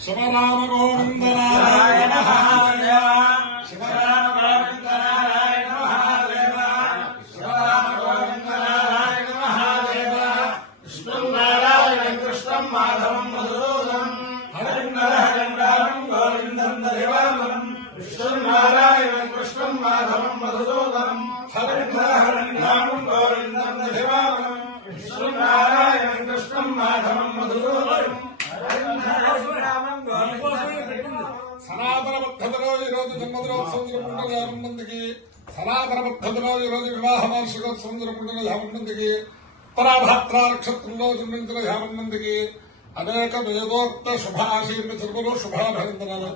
శివరామ గోవింద నారాయణ మహాదేవ శివరామ గోవింద నారాయణ మహాదేవ శివరామ గోవింద నారాయణ మహాదేవ విష్ణుం నారాయణం కృష్ణం మాధవం మధుసూదనం హరిం హరిం రామం గోవిందం దైవామనం విష్ణుం నారాయణం కృష్ణం మాధవం మధుసూదనం హరిం హరిం రామం గోవిందం దైవామనం విష్ణుం నారాయణం కృష్ణం మాధవం మధుసూదనం సనాతన పద్ధతిలో ఈరోజు జన్మదినోత్సవం జరుపుకుంటున్న 50 మందికి, సనాతన పద్ధతిలో ఈరోజు వివాహ వార్షికోత్సవం జరుపుకుంటున్న 50 మందికి, ఉత్తరాభాద్ర నక్షత్రంలో జన్మించిన 50 మందికి అనేక వేదోక్త శుభాశీర్వచనములు, శుభాభినందనలు.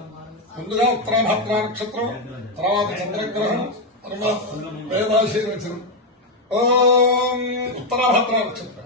ముందుగా ఉత్తరాభాద్ర నక్షత్రం, తర్వాత చంద్రగ్రహణం, తర్వాత వేదాశీర్వచనం. ఓం ఉత్తరాభాద్ర నక్షత్రం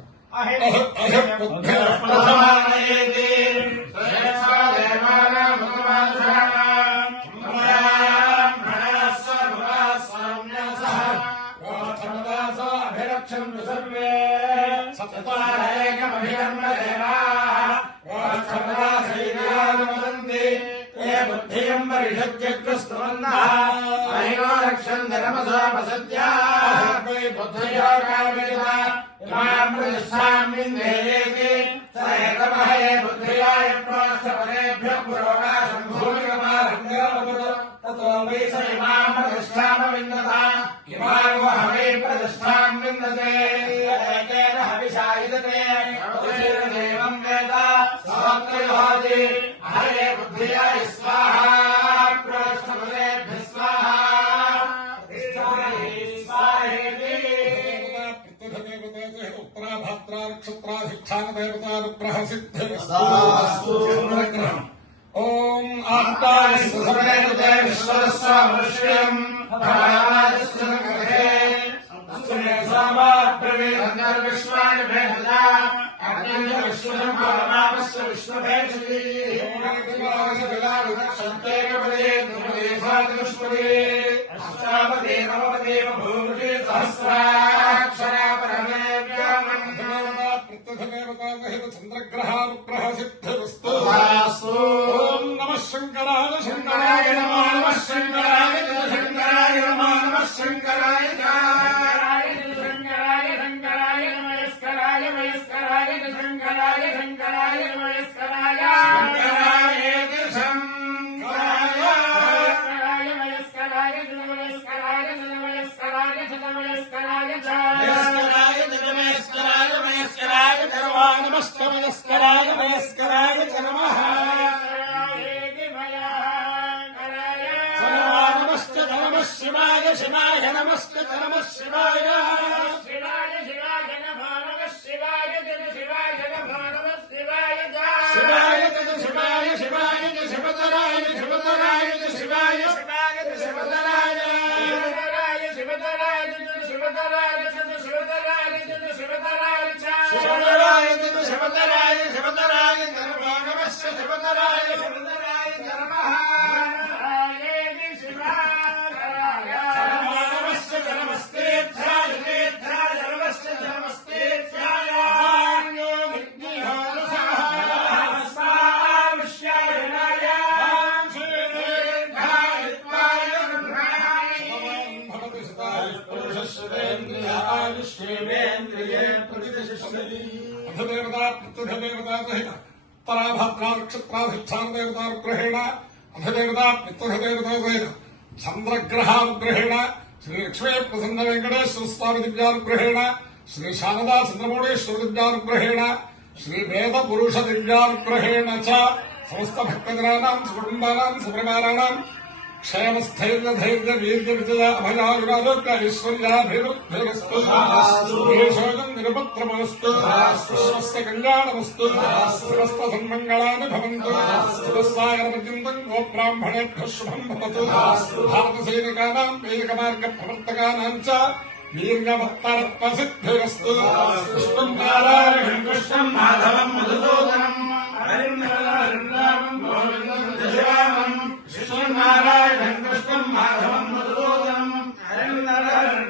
హరే బుద్ధియాయ స్వాహా ఉత్తరాభాద్ర నక్షత్రాధిష్టాన దేవతానుగ్రహ సిద్ధిరస్తు. ఓం ఆప్తాయ విశ్వస్వామృష్యం విశ్వాని భేదా అష్టాపదే నవపదే భూమి సహస్రాక్షరా చంద్రగ్రహానుగ్రహ సిద్ధిరస్తు. ఓం నమ శంకరాయ శంకరాయ నమో నమ శంకరాయ శంకరాయ నమో నమ శంకరాయ శంకరాయ శంకరాయ నమస్కరాయ నమస్కరాయ శంకరాయ శంకరాయ నమస్కరాయ శంకరాయ శంకరాయ నమస్కరాయ నమస్కరాయ నమస్కరాయ నమస్కరాయ నమస్కరాయ నమస్కరాయ నమః శివాయ శివాయ నమస్తే నమః శివాయ శివాయ శివాయ నమః శివాయ జన శివాయ నమః శివాయ శివాయ జన శివాయ శివాయ జన శివతరాయ శివతరాయ శివాయ శివాయ శివతరాయ శివతరాయ జన శివతరాయ జన శివతరాయ జన శివతరాయ శివతరాయ జన శివతరాయ శివతరాయ నమః శివతరాయ శివతరాయ నమః ఉత్తరాభాద్ర నక్షత్రాధిష్టాన దేవతానుగ్రహేణ అధిదేవతా పితృదేవతా చంద్రగ్రహానుగ్రహేణ శ్రీ లక్ష్మీ ప్రసన్న వెంకటేశ్వర స్వామి దివ్యానుగ్రహేణ శ్రీ శారదా చంద్రమౌళేశ్వర దివ్యానుగ్రహేణ శ్రీ వేద పురుష దివ్యానుగ్రహేణ చ సమస్త భక్తజనానాం కుటుంబానాం సుప్రమాణానాం క్షేమస్థైర్య ధైర్య వీర్య విజయ అభయాయురారోగ్య ఐశ్వర్యాభివృద్ధిరస్తు. దేశోజం నిరుపద్రమస్తు. స్వస్త కళ్యాణమస్తు. స్వస్త సన్మంగళాని భవంతు. శివస్సాగర పర్యంతం గోబ్రాహ్మణేభ్యః శుభం భవతు. భారత సైనికానాం వేదిక మార్గ ప్రవర్తకానాం చ వీర్యవత్తరత్వ సిద్ధిరస్తు. కృష్ణం నారాయణం కృష్ణం మాధవం మధుసూదనం హరిం రామం గోవిందం దశరామం విష్ణుం నారాయణం కృష్ణం మాధవం మధుసూదనం హరిం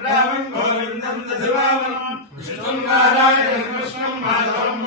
రామం గోవిందం దశరామం విష్ణుం నారాయణం కృష్ణం మాధవం